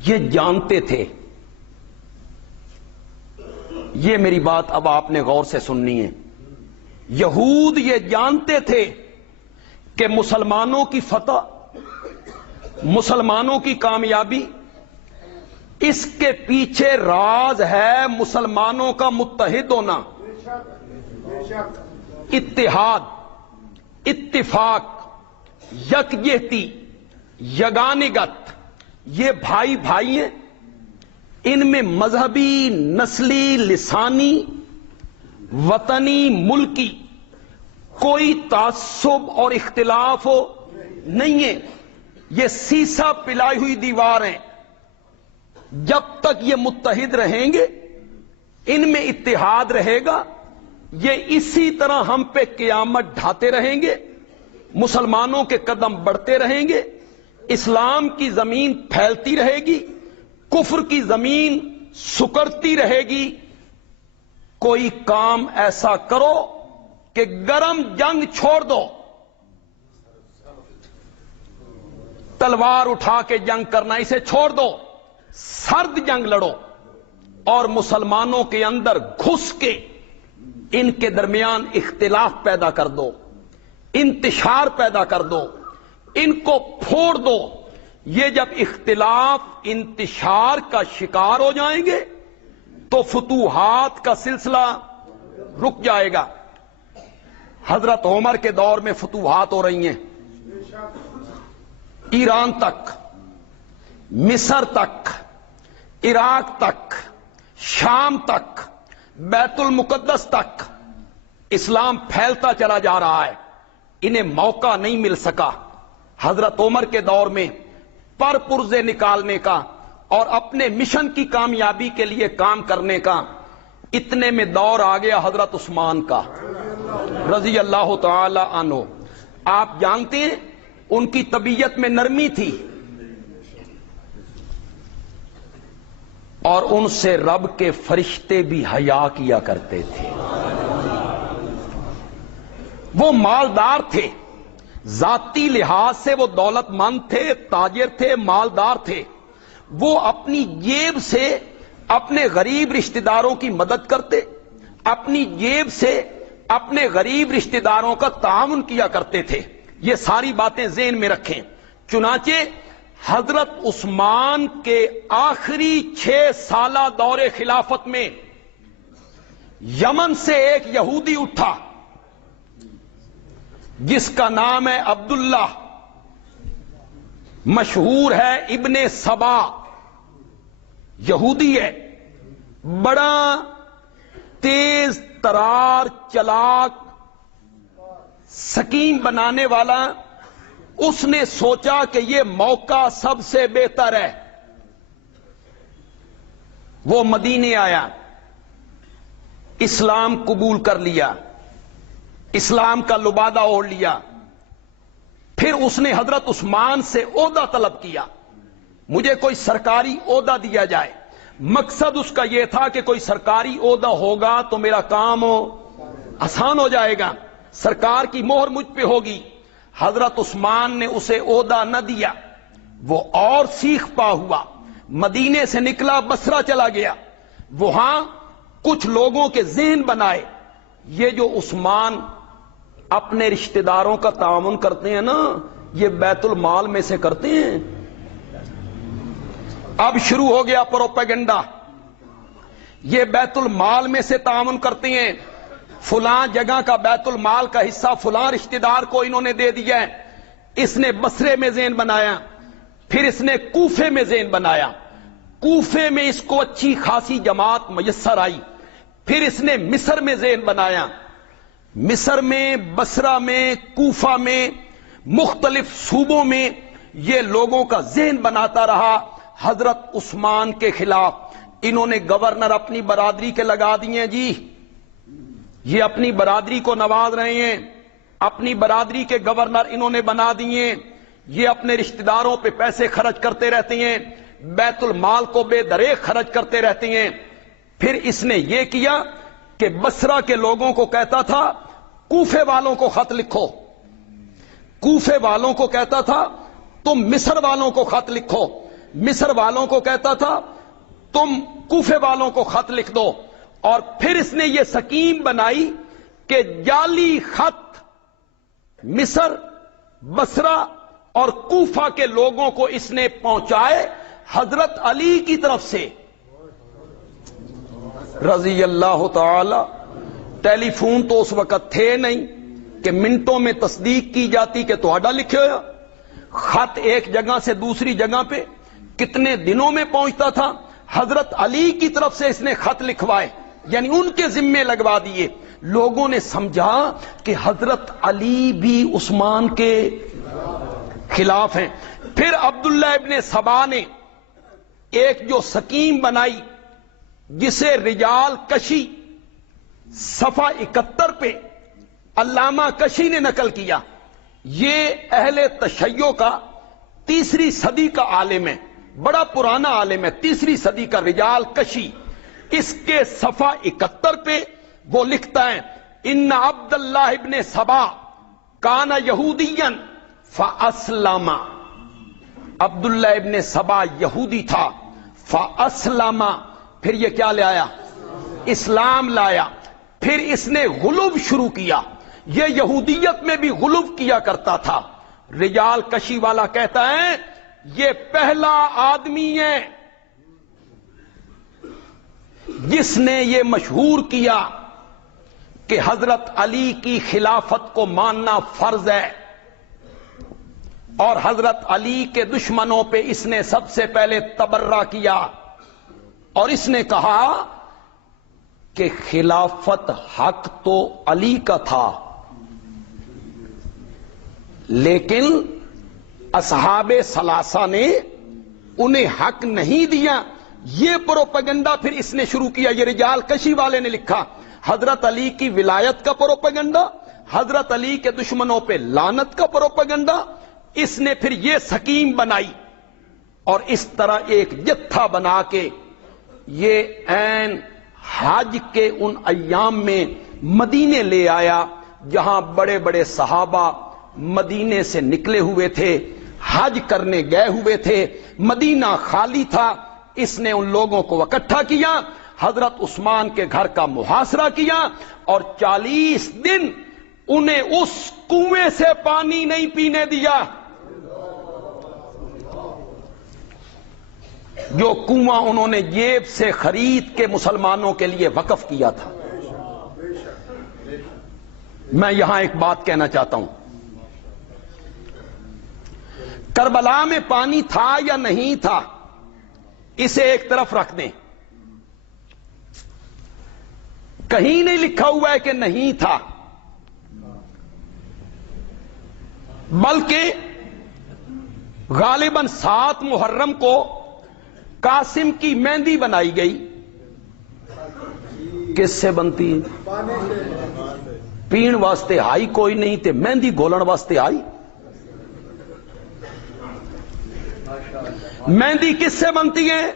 یہ جانتے تھے، یہ میری بات اب آپ نے غور سے سننی ہے، یہود یہ جانتے تھے کہ مسلمانوں کی فتح، مسلمانوں کی کامیابی، اس کے پیچھے راز ہے مسلمانوں کا متحد ہونا، اتحاد، اتفاق، یکجہتی، یگانگت۔ یہ بھائی بھائی ہیں، ان میں مذہبی، نسلی، لسانی، وطنی، ملکی کوئی تعصب اور اختلاف نہیں ہے۔ یہ سیسا پلائی ہوئی دیوار ہیں، جب تک یہ متحد رہیں گے، ان میں اتحاد رہے گا، یہ اسی طرح ہم پہ قیامت ڈھاتے رہیں گے، مسلمانوں کے قدم بڑھتے رہیں گے، اسلام کی زمین پھیلتی رہے گی، کفر کی زمین سکڑتی رہے گی۔ کوئی کام ایسا کرو کہ گرم جنگ چھوڑ دو، تلوار اٹھا کے جنگ کرنا اسے چھوڑ دو، سرد جنگ لڑو اور مسلمانوں کے اندر گھس کے ان کے درمیان اختلاف پیدا کر دو، انتشار پیدا کر دو، ان کو پھوڑ دو۔ یہ جب اختلاف انتشار کا شکار ہو جائیں گے تو فتوحات کا سلسلہ رک جائے گا۔ حضرت عمر کے دور میں فتوحات ہو رہی ہیں، ایران تک، مصر تک، عراق تک، شام تک، بیت المقدس تک اسلام پھیلتا چلا جا رہا ہے۔ انہیں موقع نہیں مل سکا حضرت عمر کے دور میں پر پرزے نکالنے کا اور اپنے مشن کی کامیابی کے لیے کام کرنے کا۔ اتنے میں دور آ گیا حضرت عثمان کا رضی اللہ تعالی عنہ۔ آپ جانتے ہیں ان کی طبیعت میں نرمی تھی اور ان سے رب کے فرشتے بھی حیا کیا کرتے تھے۔ وہ مالدار تھے، ذاتی لحاظ سے وہ دولت مند تھے، تاجر تھے، مالدار تھے۔ وہ اپنی جیب سے اپنے غریب رشتہ داروں کی مدد کرتے، اپنی جیب سے اپنے غریب رشتہ داروں کا تعاون کیا کرتے تھے۔ یہ ساری باتیں ذہن میں رکھیں۔ چنانچہ حضرت عثمان کے آخری 6 سالہ دور خلافت میں یمن سے ایک یہودی اٹھا جس کا نام ہے عبداللہ، مشہور ہے ابن سبا، یہودی ہے، بڑا تیز ترار، چلاک، سکیم بنانے والا۔ اس نے سوچا کہ یہ موقع سب سے بہتر ہے۔ وہ مدینے آیا، اسلام قبول کر لیا، اسلام کا لبادہ اوڑھ لیا۔ پھر اس نے حضرت عثمان سے عہدہ طلب کیا، مجھے کوئی سرکاری عہدہ دیا جائے۔ مقصد اس کا یہ تھا کہ کوئی سرکاری عہدہ ہوگا تو میرا کام آسان ہو جائے گا، سرکار کی مہر مجھ پہ ہوگی۔ حضرت عثمان نے اسے عہدہ نہ دیا، وہ اور سیخ پا ہوا، مدینے سے نکلا، بصرہ چلا گیا۔ وہاں کچھ لوگوں کے ذہن بنائے، یہ جو عثمان اپنے رشتہ داروں کا تعاون کرتے ہیں نا، یہ بیت المال میں سے کرتے ہیں۔ اب شروع ہو گیا پروپیگنڈا، یہ بیت المال میں سے تعاون کرتے ہیں، فلاں جگہ کا بیت المال کا حصہ فلاں رشتہ دار کو انہوں نے دے دیا ہے۔ اس نے بصرے میں ذہن بنایا، پھر اس نے کوفے میں ذہن بنایا، کوفے میں اس کو اچھی خاصی جماعت میسر آئی، پھر اس نے مصر میں ذہن بنایا، مصر میں، بصرہ میں، کوفہ میں، مختلف صوبوں میں یہ لوگوں کا ذہن بناتا رہا حضرت عثمان کے خلاف۔ انہوں نے گورنر اپنی برادری کے لگا دیے، جی یہ اپنی برادری کو نواز رہے ہیں، اپنی برادری کے گورنر انہوں نے بنا دیے، یہ اپنے رشتہ داروں پہ پیسے خرچ کرتے رہتے ہیں، بیت المال کو بے دریغ خرچ کرتے رہتے ہیں۔ پھر اس نے یہ کیا کہ بصرہ کے لوگوں کو کہتا تھا کوفے والوں کو خط لکھو، کوفے والوں کو کہتا تھا تم مصر والوں کو خط لکھو، مصر والوں کو کہتا تھا تم کوفے والوں کو خط لکھ دو، اور پھر اس نے یہ سکیم بنائی کہ جعلی خط مصر، بصرہ اور کوفہ کے لوگوں کو اس نے پہنچائے حضرت علی کی طرف سے رضی اللہ تعالی۔ ٹیلی فون تو اس وقت تھے نہیں کہ منٹوں میں تصدیق کی جاتی کہ تہاڈا لکھے ہوا خط ایک جگہ سے دوسری جگہ پہ کتنے دنوں میں پہنچتا تھا۔ حضرت علی کی طرف سے اس نے خط لکھوائے، یعنی ان کے ذمے لگوا دیے۔ لوگوں نے سمجھا کہ حضرت علی بھی عثمان کے خلاف ہیں۔ پھر عبداللہ ابن سبا نے ایک جو سکیم بنائی جسے رجال کشی صفحہ 71 پہ علامہ کشی نے نقل کیا، یہ اہل تشیع کا 3 صدی کا عالم ہے، بڑا پرانا عالم ہے، 3 صدی کا رجال کشی۔ اس کے صفحہ 71 پہ وہ لکھتا ہے ان عبداللہ ابن سبا کان یہودیا فاسلم، عبداللہ ابن سبا یہودی تھا، فاسلم، پھر یہ کیا لے آیا؟ اسلام لایا۔ پھر اس نے غلو شروع کیا، یہ یہودیت میں بھی غلو کیا کرتا تھا۔ رجال کشی والا کہتا ہے یہ پہلا آدمی ہے جس نے یہ مشہور کیا کہ حضرت علی کی خلافت کو ماننا فرض ہے، اور حضرت علی کے دشمنوں پہ اس نے سب سے پہلے تبرہ کیا، اور اس نے کہا کہ خلافت حق تو علی کا تھا لیکن اصحاب ثلاثہ نے انہیں حق نہیں دیا۔ یہ پروپیگنڈا پھر اس نے شروع کیا، یہ رجال کشی والے نے لکھا، حضرت علی کی ولایت کا پروپیگنڈا، حضرت علی کے دشمنوں پہ لعنت کا پروپیگنڈا۔ اس نے پھر یہ سکیم بنائی اور اس طرح ایک جتھا بنا کے یہ عین حج کے ان ایام میں مدینے لے آیا جہاں بڑے بڑے صحابہ مدینے سے نکلے ہوئے تھے، حج کرنے گئے ہوئے تھے، مدینہ خالی تھا۔ اس نے ان لوگوں کو اکٹھا کیا، حضرت عثمان کے گھر کا محاصرہ کیا، اور 40 دن انہیں اس کنویں سے پانی نہیں پینے دیا جو کنواں انہوں نے جیب سے خرید کے مسلمانوں کے لیے وقف کیا تھا۔ میں یہاں ایک بات کہنا چاہتا ہوں، کربلا میں پانی تھا یا نہیں تھا اسے ایک طرف رکھ دیں، کہیں نہیں لکھا ہوا ہے کہ نہیں تھا، بلکہ غالباً 7 محرم کو قاسم کی مہندی بنائی گئی۔ کس سے بنتی؟ پین واسطے آئی کوئی نہیں تے مہندی گولن واسطے آئی۔ مہندی کس سے بنتی ہے؟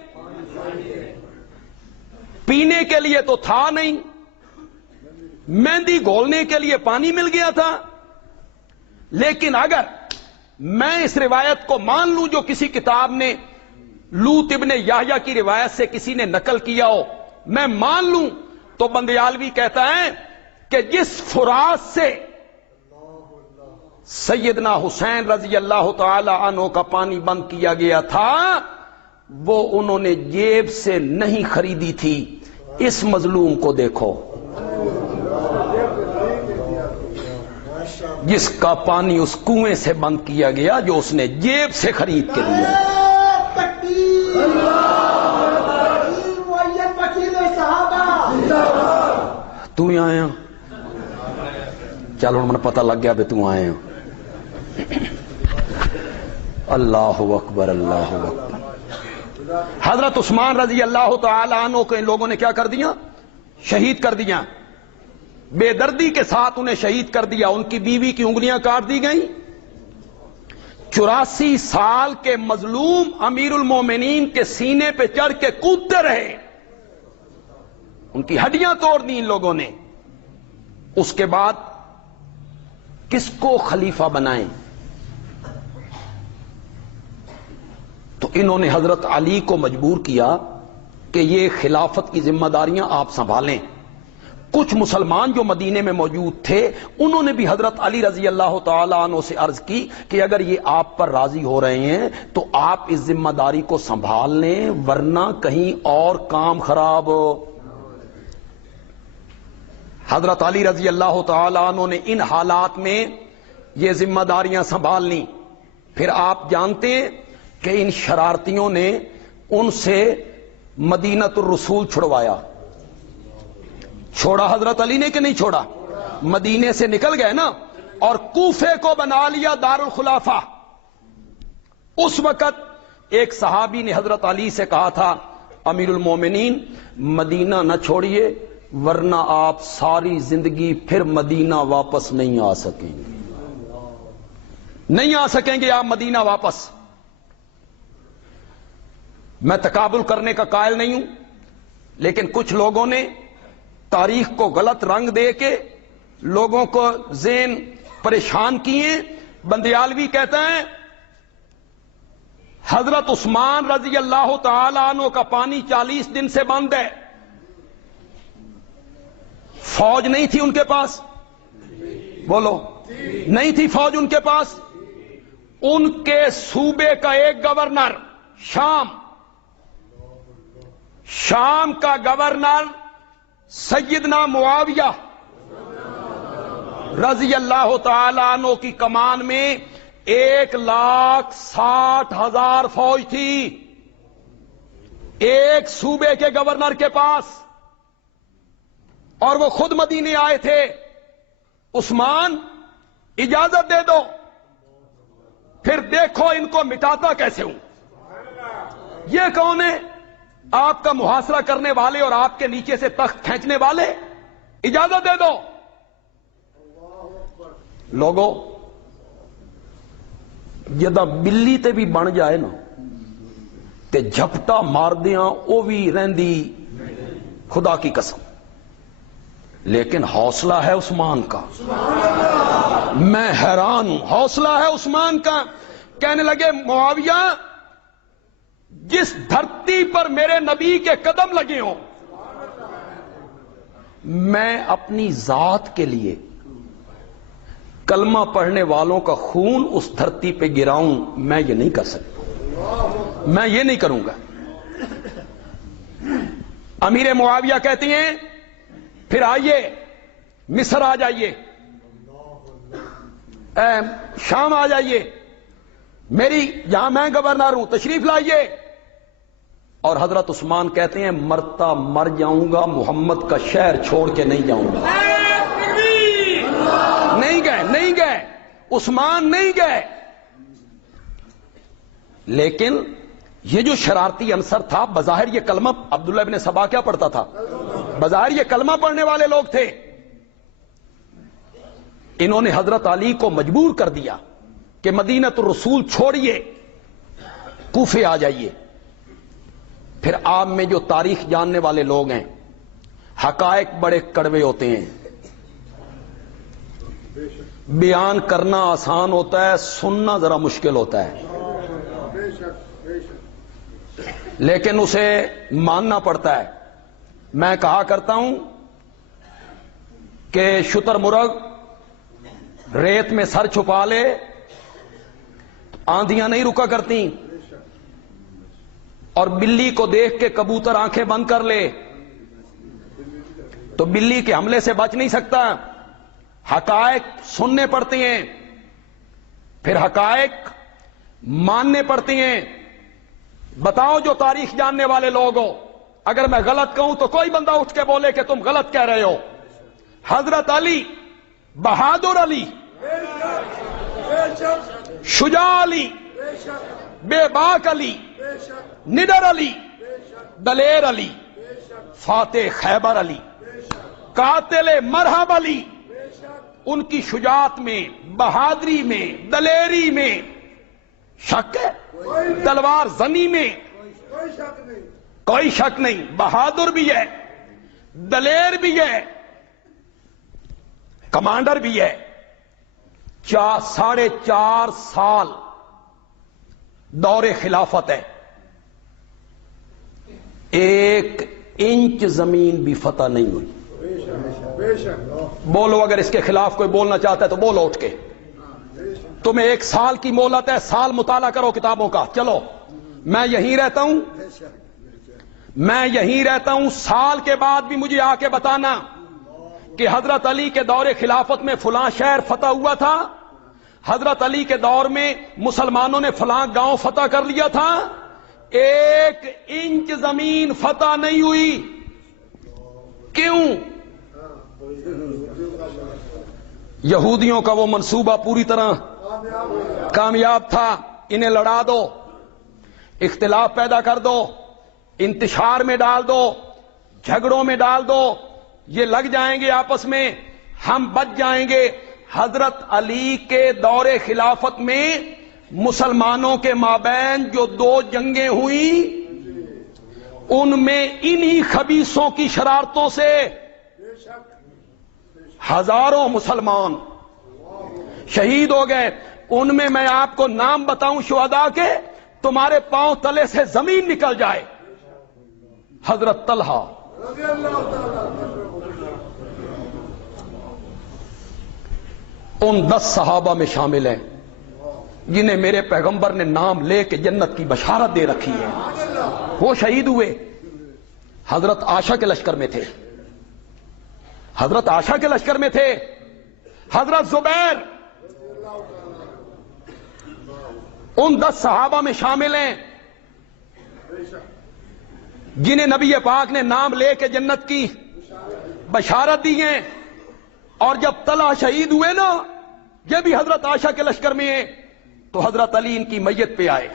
پینے کے لیے تو تھا نہیں، مہندی گھولنے کے لیے پانی مل گیا تھا۔ لیکن اگر میں اس روایت کو مان لوں جو کسی کتاب نے لوط ابن یحییٰ کی روایت سے کسی نے نقل کیا ہو، میں مان لوں تو بندیالوی کہتا ہے کہ جس فرات سے سیدنا حسین رضی اللہ تعالی عنہ کا پانی بند کیا گیا تھا وہ انہوں نے جیب سے نہیں خریدی تھی۔ اس مظلوم کو دیکھو جس کا پانی اس کنویں سے بند کیا گیا جو اس نے جیب سے خرید کے لیا۔ تو ہی آیا، چلو مجھے پتہ لگ گیا بھی تو آئے ہو۔ اللہ اکبر اللہ اکبر۔ حضرت عثمان رضی اللہ تعالی عنہ کو ان لوگوں نے کیا کر دیا؟ شہید کر دیا، بے دردی کے ساتھ انہیں شہید کر دیا۔ ان کی بیوی کی انگلیاں کاٹ دی گئیں۔ 84 سال کے مظلوم امیر المومنین کے سینے پہ چڑھ کے کودتے رہے، ان کی ہڈیاں توڑ دی ان لوگوں نے۔ اس کے بعد کس کو خلیفہ بنائیں؟ تو انہوں نے حضرت علی کو مجبور کیا کہ یہ خلافت کی ذمہ داریاں آپ سنبھالیں. کچھ مسلمان جو مدینے میں موجود تھے انہوں نے بھی حضرت علی رضی اللہ تعالی عنہ سے عرض کی کہ اگر یہ آپ پر راضی ہو رہے ہیں تو آپ اس ذمہ داری کو سنبھال لیں ورنہ کہیں اور کام خراب ہو. حضرت علی رضی اللہ تعالی عنہ نے ان حالات میں یہ ذمہ داریاں سنبھال لیں. پھر آپ جانتے ہیں کہ ان شرارتیوں نے ان سے مدینۃ الرسول چھڑوایا. چھوڑا حضرت علی نے کہ نہیں چھوڑا؟ مدینے سے نکل گئے نا اور کوفے کو بنا لیا دار الخلافہ. اس وقت ایک صحابی نے حضرت علی سے کہا تھا امیر المومنین مدینہ نہ چھوڑیے ورنہ آپ ساری زندگی پھر مدینہ واپس نہیں آ سکیں گے. نہیں آ سکیں گے آپ مدینہ واپس. میں تقابل کرنے کا قائل نہیں ہوں لیکن کچھ لوگوں نے تاریخ کو غلط رنگ دے کے لوگوں کو ذہن پریشان کیے. بندیالوی کہتا ہے حضرت عثمان رضی اللہ تعالی عنہ کا پانی 40 دن سے بند ہے. فوج نہیں تھی ان کے پاس؟ بولو نہیں تھی فوج ان کے پاس. ان کے صوبے کا ایک گورنر شام کا گورنر سیدنا معاویہ رضی اللہ تعالی عنہ کی کمان میں 1,60,000 فوج تھی ایک صوبے کے گورنر کے پاس اور وہ خود مدینے آئے تھے. عثمان اجازت دے دو پھر دیکھو ان کو مٹاتا کیسے ہوں. یہ کون ہے؟ آپ کا محاصرہ کرنے والے اور آپ کے نیچے سے تخت کھینچنے والے. اجازت دے دو. لوگوں جدہ بلی تے بھی بن جائے نا تے جھپٹا مار دیاں او بھی رہندی خدا کی قسم. لیکن حوصلہ ہے عثمان کا. میں حیران ہوں. حوصلہ ہے عثمان کا. کہنے لگے معاویہ جس دھرتی پر میرے نبی کے قدم لگے ہوں میں اپنی ذات کے لیے کلمہ پڑھنے والوں کا خون اس دھرتی پہ گراؤں میں یہ نہیں کر سکتا. میں یہ نہیں کروں گا. امیر معاویہ کہتی ہیں پھر آئیے مصر آ جائیے شام آ جائیے میری جہاں میں گورنر ہوں تشریف لائیے. اور حضرت عثمان کہتے ہیں مرتا مر جاؤں گا محمد کا شہر چھوڑ کے نہیں جاؤں گا. نہیں گئے عثمان نہیں گئے. لیکن یہ جو شرارتی عنصر تھا بظاہر یہ کلمہ عبداللہ ابن سبا کیا پڑھتا تھا؟ بظاہر یہ کلمہ پڑھنے والے لوگ تھے. انہوں نے حضرت علی کو مجبور کر دیا کہ مدینۃ الرسول چھوڑیے کوفے آ جائیے. پھر آپ میں جو تاریخ جاننے والے لوگ ہیں حقائق بڑے کڑوے ہوتے ہیں. بیان کرنا آسان ہوتا ہے سننا ذرا مشکل ہوتا ہے لیکن اسے ماننا پڑتا ہے. میں کہا کرتا ہوں کہ شتر مرغ ریت میں سر چھپا لے آندیاں نہیں رکا کرتی اور بلی کو دیکھ کے کبوتر آنکھیں بند کر لے تو بلی کے حملے سے بچ نہیں سکتا. حقائق سننے پڑتے ہیں پھر حقائق ماننے پڑتی ہیں. بتاؤ جو تاریخ جاننے والے لوگ ہو اگر میں غلط کہوں تو کوئی بندہ اٹھ کے بولے کہ تم غلط کہہ رہے ہو. حضرت علی بہادر علی شجاع علی بے باک علی نڈر علی دلیر علی فاتح خیبر علی قاتل مرحب علی ان کی شجاعت میں بہادری میں دلیری میں شک ہے؟ تلوار زنی میں کوئی شک نہیں. بہادر بھی ہے دلیر بھی ہے کمانڈر بھی ہے. 4.5 سال دور خلافت ہے ایک انچ زمین بھی فتح نہیں ہوئی. بولو اگر اس کے خلاف کوئی بولنا چاہتا ہے تو بولو اٹھ کے. تمہیں 1 سال کی مہلت ہے, سال مطالعہ کرو کتابوں کا. چلو میں یہیں رہتا ہوں, سال کے بعد بھی مجھے آ کے بتانا کہ حضرت علی کے دور خلافت میں فلاں شہر فتح ہوا تھا, حضرت علی کے دور میں مسلمانوں نے فلاں گاؤں فتح کر لیا تھا. 1 انچ زمین فتح نہیں ہوئی. کیوں؟ یہودیوں کا وہ منصوبہ پوری طرح کامیاب تھا. انہیں لڑا دو, اختلاف پیدا کر دو, انتشار میں ڈال دو, جھگڑوں میں ڈال دو, یہ لگ جائیں گے آپس میں, ہم بچ جائیں گے. حضرت علی کے دور خلافت میں مسلمانوں کے مابین جو 2 جنگیں ہوئیں, ان میں انہی خبیثوں کی شرارتوں سے ہزاروں مسلمان شہید ہو گئے. ان میں آپ کو نام بتاؤں شہداء کے, تمہارے پاؤں تلے سے زمین نکل جائے. حضرت طلحہ, ان 10 صحابہ میں شامل ہیں جنہیں میرے پیغمبر نے نام لے کے جنت کی بشارت دے رکھی ہے. وہ شہید ہوئے. حضرت عائشہ کے لشکر میں تھے, حضرت عائشہ کے لشکر میں تھے. حضرت زبیر ان 10 صحابہ میں شامل ہیں جنہیں نبی پاک نے نام لے کے جنت کی بشارت دی ہے. اور جب طلحہ شہید ہوئے نا, یہ بھی حضرت عائشہ کے لشکر میں ہیں, تو حضرت علی ان کی میت پہ آئے.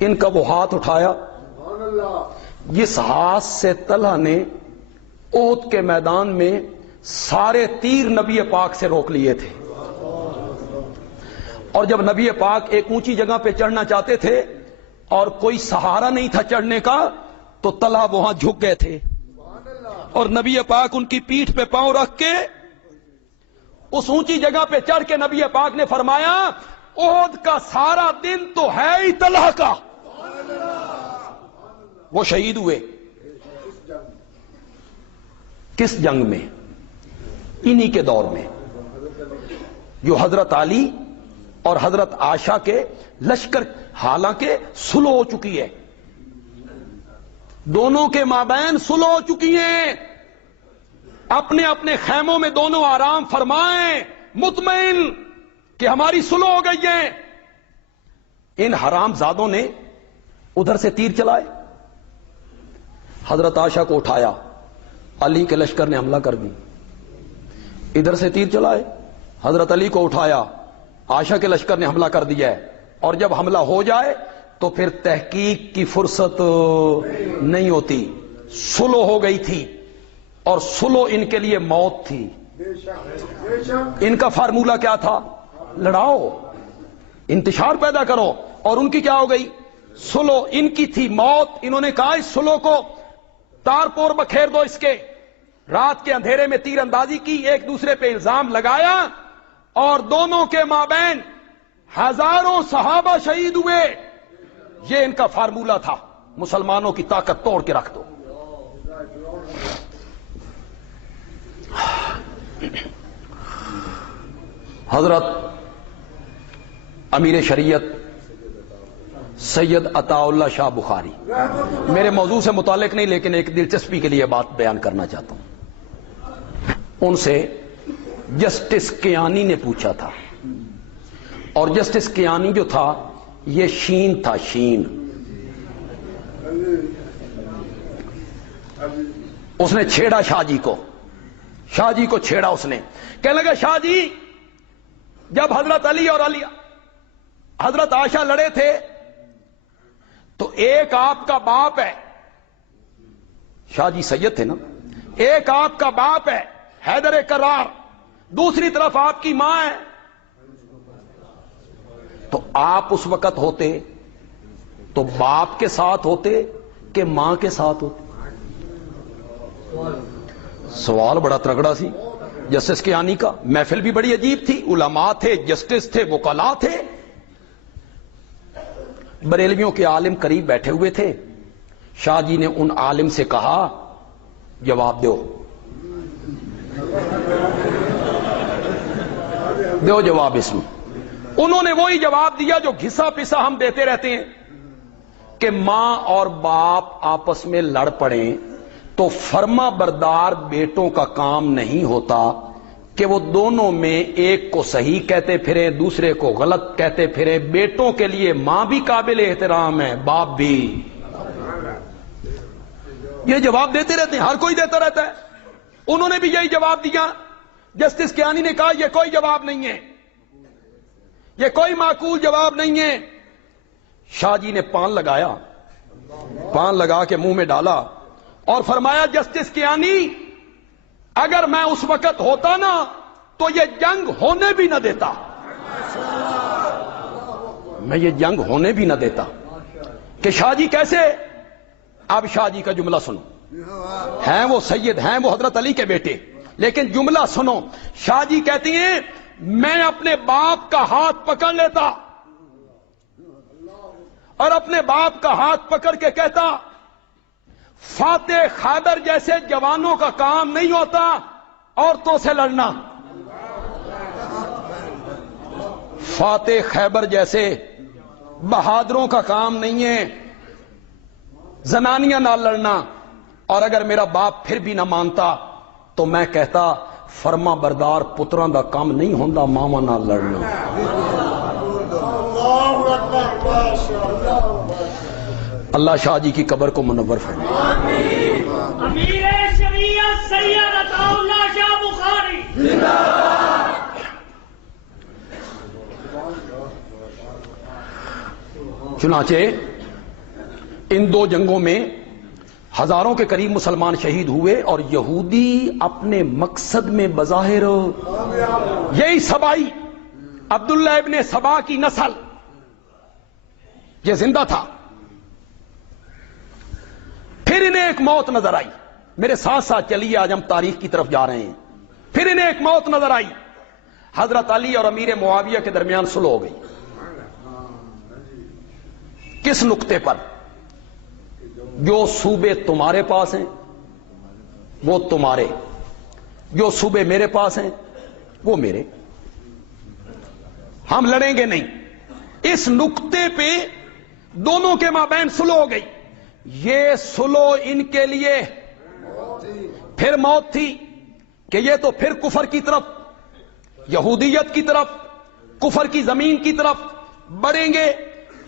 ان کا وہ ہاتھ اٹھایا جس ہاتھ سے طلحہ نے احد کے میدان میں سارے تیر نبی پاک سے روک لیے تھے. اور جب نبی پاک ایک اونچی جگہ پہ چڑھنا چاہتے تھے اور کوئی سہارا نہیں تھا چڑھنے کا, تو طلحہ وہاں جھک گئے تھے, اور نبی پاک ان کی پیٹھ پہ پاؤں رکھ کے اس اونچی جگہ پہ چڑھ کے نبی پاک نے فرمایا, احد کا سارا دن تو ہے ہی طلحہ کا. وہ شہید ہوئے. کس جنگ میں؟ انہی کے دور میں جو حضرت علی اور حضرت عائشہ کے لشکر, حالانکہ صلح ہو چکی ہے, دونوں کے مابین صلح ہو چکی ہیں, اپنے اپنے خیموں میں دونوں آرام فرمائیں, مطمئن کہ ہماری صلح ہو گئی ہے. ان حرام زادوں نے ادھر سے تیر چلائے, حضرت عائشہ کو اٹھایا, علی کے لشکر نے حملہ کر دی. ادھر سے تیر چلائے, حضرت علی کو اٹھایا, عائشہ کے لشکر نے حملہ کر دیا ہے. اور جب حملہ ہو جائے تو پھر تحقیق کی فرصت نہیں ہوتی. صلح ہو گئی تھی, اور صلح ان کے لیے موت تھی. ان کا فارمولہ کیا تھا؟ لڑاؤ, انتشار پیدا کرو. اور ان کی کیا ہو گئی؟ صلح. ان کی تھی موت. انہوں نے کہا اس صلح کو تار پور بکھیر دو. اس کے رات کے اندھیرے میں تیر اندازی کی, ایک دوسرے پہ الزام لگایا, اور دونوں کے مابین ہزاروں صحابہ شہید ہوئے. یہ ان کا فارمولہ تھا, مسلمانوں کی طاقت توڑ کے رکھ دو. حضرت امیر شریعت سید عطا اللہ شاہ بخاری, میرے موضوع سے متعلق نہیں لیکن ایک دلچسپی کے لیے بات بیان کرنا چاہتا ہوں. ان سے جسٹس کیانی نے پوچھا تھا, اور جسٹس کیانی جو تھا یہ شین تھا, شین. اس نے چھیڑا شاہ جی کو, شاہ جی کو چھیڑا اس نے. کہنے لگا شاہ جی جب حضرت علی اور حضرت عائشہ لڑے تھے تو ایک آپ کا باپ ہے, شاہ جی سید تھے نا, ایک آپ کا باپ ہے حیدر کرار, دوسری طرف آپ کی ماں ہے, تو آپ اس وقت ہوتے تو باپ کے ساتھ ہوتے کہ ماں کے ساتھ ہوتے؟ سوال بڑا تگڑا سی جسٹس کیانی کا. محفل بھی بڑی عجیب تھی, علماء تھے, جسٹس تھے, وکلاء تھے. بریلویوں کے عالم قریب بیٹھے ہوئے تھے. شاہ جی نے ان عالم سے کہا جواب دو جواب اس میں. انہوں نے وہی جواب دیا جو گھسا پسا ہم دیتے رہتے ہیں کہ ماں اور باپ آپس میں لڑ پڑیں تو فرما بردار بیٹوں کا کام نہیں ہوتا کہ وہ دونوں میں ایک کو صحیح کہتے پھریں دوسرے کو غلط کہتے پھریں. بیٹوں کے لیے ماں بھی قابل احترام ہے, باپ بھی. یہ جواب دیتے رہتے ہیں, ہر کوئی دیتا رہتا ہے. انہوں نے بھی یہی جواب دیا. جسٹس کیانی نے کہا یہ کوئی جواب نہیں ہے, یہ کوئی معقول جواب نہیں ہے. شاہ جی نے پان لگایا, پان لگا کے منہ میں ڈالا اور فرمایا جسٹس کیانی اگر میں اس وقت ہوتا نا تو یہ جنگ ہونے بھی نہ دیتا, میں یہ جنگ ہونے بھی نہ دیتا. کہ شاہ جی کیسے؟ اب شاہ جی کا جملہ سنو. ہیں وہ سید, ہیں وہ حضرت علی کے بیٹے, لیکن جملہ سنو. شاہ جی کہتی ہیں میں اپنے باپ کا ہاتھ پکڑ لیتا اور اپنے باپ کا ہاتھ پکڑ کے کہتا فاتح خیبر جیسے جوانوں کا کام نہیں ہوتا عورتوں سے لڑنا, فاتح خیبر جیسے بہادروں کا کام نہیں ہے زنانیاں نہ لڑنا. اور اگر میرا باپ پھر بھی نہ مانتا تو میں کہتا فرما بردار پتراں دا کام نہیں ہوندا ماما نہ لڑنا. اللہ شاہ جی کی قبر کو منور فرمائے. امیر شریعت سید عطا اللہ شاہ بخاری زندہ باد. چنانچہ ان دو جنگوں میں ہزاروں کے قریب مسلمان شہید ہوئے اور یہودی اپنے مقصد میں بظاہر یہی سبائی عبداللہ ابن سبا کی نسل یہ زندہ تھا. پھر انہیں ایک موت نظر آئی. میرے ساتھ ساتھ چلیے, آج ہم تاریخ کی طرف جا رہے ہیں. پھر انہیں ایک موت نظر آئی. حضرت علی اور امیر معاویہ کے درمیان صلح ہو گئی. کس نقطے پر؟ جو صوبے تمہارے پاس ہیں وہ تمہارے, جو صوبے میرے پاس ہیں وہ میرے, ہم لڑیں گے نہیں. اس نقطے پہ دونوں کے مابین صلح ہو گئی. یہ صلح ان کے لیے پھر موت تھی کہ یہ تو پھر کفر کی طرف, یہودیت کی طرف, کفر کی زمین کی طرف بڑھیں گے.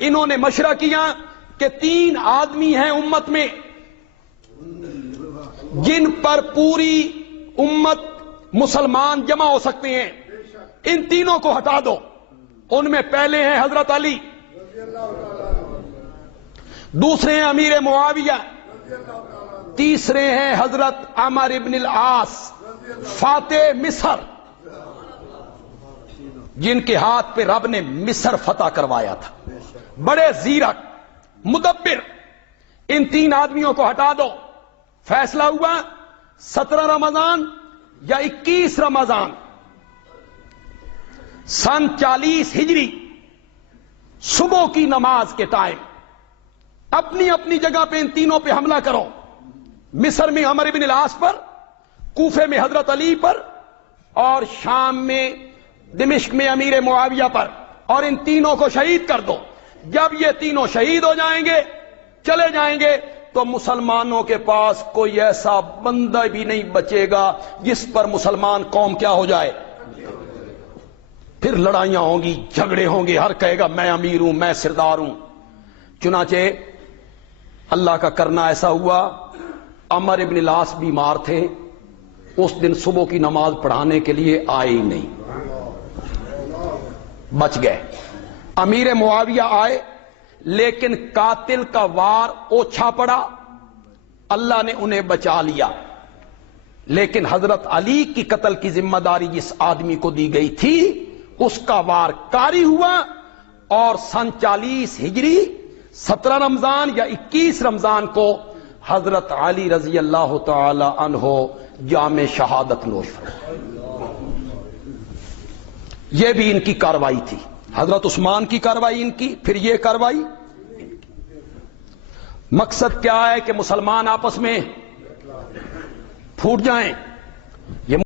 انہوں نے مشورہ کیا کہ 3 آدمی ہیں امت میں جن پر پوری امت مسلمان جمع ہو سکتے ہیں, ان تینوں کو ہٹا دو. ان میں پہلے ہیں حضرت علی, دوسرے ہیں امیر معاویہ, تیسرے ہیں حضرت عمر ابن العاص فاتح مصر, جن کے ہاتھ پہ رب نے مصر فتح کروایا تھا. بڑے زیرک مدبر. ان 3 آدمیوں کو ہٹا دو. فیصلہ ہوا 17 رمضان یا 21 رمضان سن 40 ہجری صبح کی نماز کے ٹائم اپنی اپنی جگہ پہ ان تینوں پہ حملہ کرو. مصر میں عمر بن العاص پر, کوفے میں حضرت علی پر, اور شام میں دمشق میں امیر معاویہ پر, اور ان تینوں کو شہید کر دو. جب یہ تینوں شہید ہو جائیں گے, چلے جائیں گے, تو مسلمانوں کے پاس کوئی ایسا بندہ بھی نہیں بچے گا جس پر مسلمان قوم کیا ہو جائے. پھر لڑائیاں ہوں گی, جھگڑے ہوں گے, ہر کہے گا میں امیر ہوں, میں سردار ہوں. چنانچہ اللہ کا کرنا ایسا ہوا, عمر ابن العاص بیمار تھے, اس دن صبح کی نماز پڑھانے کے لیے آئے ہی نہیں, بچ گئے. امیر معاویہ آئے لیکن قاتل کا وار اوچھا پڑا, اللہ نے انہیں بچا لیا. لیکن حضرت علی کی قتل کی ذمہ داری جس آدمی کو دی گئی تھی اس کا وار کاری ہوا, اور سن 40 ہجری 17 رمضان یا 21 رمضان کو حضرت علی رضی اللہ تعالی عنہ جام شہادت نوش فرمائے. یہ بھی ان کی کاروائی تھی. حضرت عثمان کی کاروائی ان کی, پھر یہ کاروائی مقصد کیا ہے کہ مسلمان آپس میں پھوٹ جائیں. یہ